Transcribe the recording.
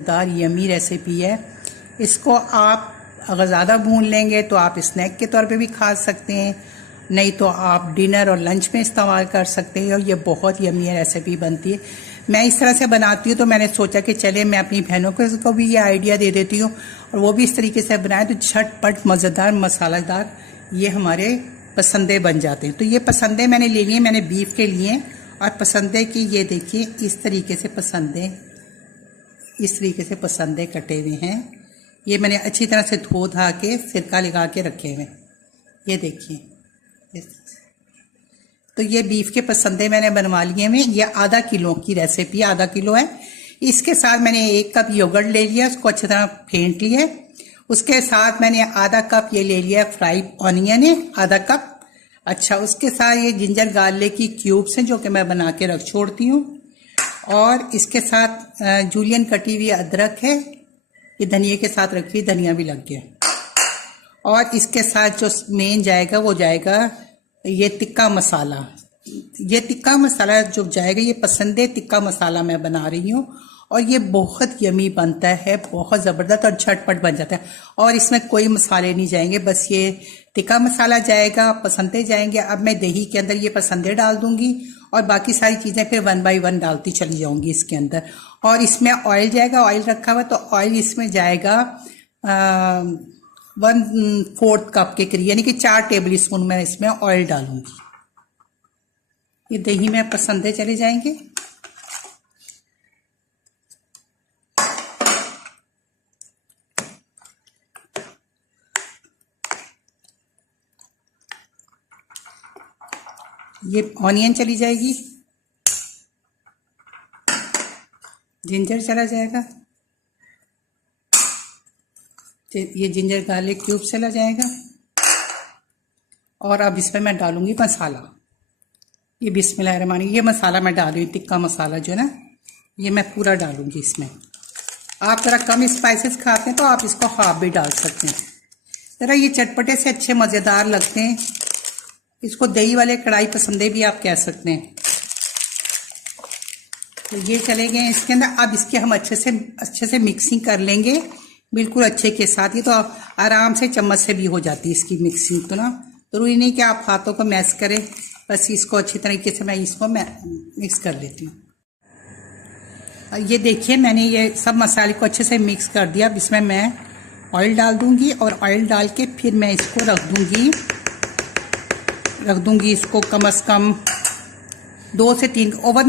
मज़ेदार yummy recipe है। इसको आप अगर ज़्यादा भून लेंगे तो आप स्नैक के तौर पे भी खा सकते हैं, नहीं तो आप डिनर और लंच में इस्तेमाल कर सकते हैं और ये बहुत यमी रेसिपी बनती है। मैं इस तरह से बनाती हूँ तो मैंने सोचा कि चले मैं अपनी बहनों को भी ये आइडिया दे देती हूँ और वो भी इस तरीके से बनाए तो झटपट मज़ेदार मसालेदार ये हमारे पसंदे बन जाते हैं। तो ये पसंदे मैंने ले लिए, मैंने बीफ के लिए, और पसंदे की ये देखिए इस तरीके से पसंदे कटे हुए हैं। ये मैंने अच्छी तरह से धो धा के सिरका लगा के रखे हुए, ये देखिए। तो ये बीफ के पसंदे मैंने बनवा लिए हैं। ये आधा किलो की रेसिपी, आधा किलो है। इसके साथ मैंने 1 कप योगर्ट ले लिया, उसको अच्छी तरह फेंट लिया। उसके साथ मैंने आधा कप ये ले लिया फ्राई ऑनियन है, आधा कप। अच्छा, उसके साथ ये जिंजर गार्लिक की क्यूब्स हैं जो कि मैं बना के रख छोड़ती हूँ। और इसके साथ जूलियन कटी हुई अदरक है, ये धनिया के साथ रखी, धनिया भी लग गया। और इसके साथ जो मेन जाएगा वो जाएगा ये टिक्का मसाला। ये टिक्का मसाला जो जाएगा, ये पसंदे टिक्का मसाला मैं बना रही हूँ और ये बहुत यमी बनता है, बहुत ज़बरदस्त और झटपट बन जाता है। और इसमें कोई मसाले नहीं जाएंगे, बस ये टिक्का मसाला जाएगा, पसंदे जाएंगे। अब मैं दही के अंदर ये पसंदे डाल दूंगी और बाकी सारी चीज़ें फिर 1 बाय 1 डालती चली जाऊंगी इसके अंदर। और इसमें ऑयल जाएगा, ऑयल रखा हुआ तो ऑयल इसमें जाएगा 1/4 कप के करीब, यानी कि 4 टेबल स्पून मैं इसमें ऑयल डालूंगी। ये दही में पसंदे चले जाएंगे। ये ऑनियन चली जाएगी, जिंजर चला जाएगा, ये जिंजर गार्लिक क्यूब चला जाएगा। और अब इसमें मैं डालूंगी मसाला। ये बिस्मिल्लाहिर्रहमानिर्रहीम, ये मसाला मैं डाल रही हूँ, टिक्का मसाला जो है ना, ये मैं पूरा डालूंगी इसमें। आप जरा कम स्पाइसेस खाते हैं तो आप इसको हाफ भी डाल सकते हैं। जरा ये चटपटे से अच्छे मज़ेदार लगते हैं। इसको दही वाले कढ़ाई पसंदे भी आप कह सकते हैं। तो ये चले गए इसके अंदर। अब इसके हम अच्छे से मिक्सिंग कर लेंगे, बिल्कुल अच्छे के साथ। ये तो आराम से चम्मच से भी हो जाती है इसकी मिक्सिंग, तो ना जरूरी नहीं कि आप हाथों को मैश करें, बस इसको अच्छी तरीके से मैं इसको मिक्स कर लेती हूँ। ये देखिए मैंने ये सब मसाले को अच्छे से मिक्स कर दिया। अब इसमें मैं ऑयल डाल दूंगी और ऑयल डाल के फिर मैं इसको रख दूंगी इसको कम से कम 2 से 3 ओवन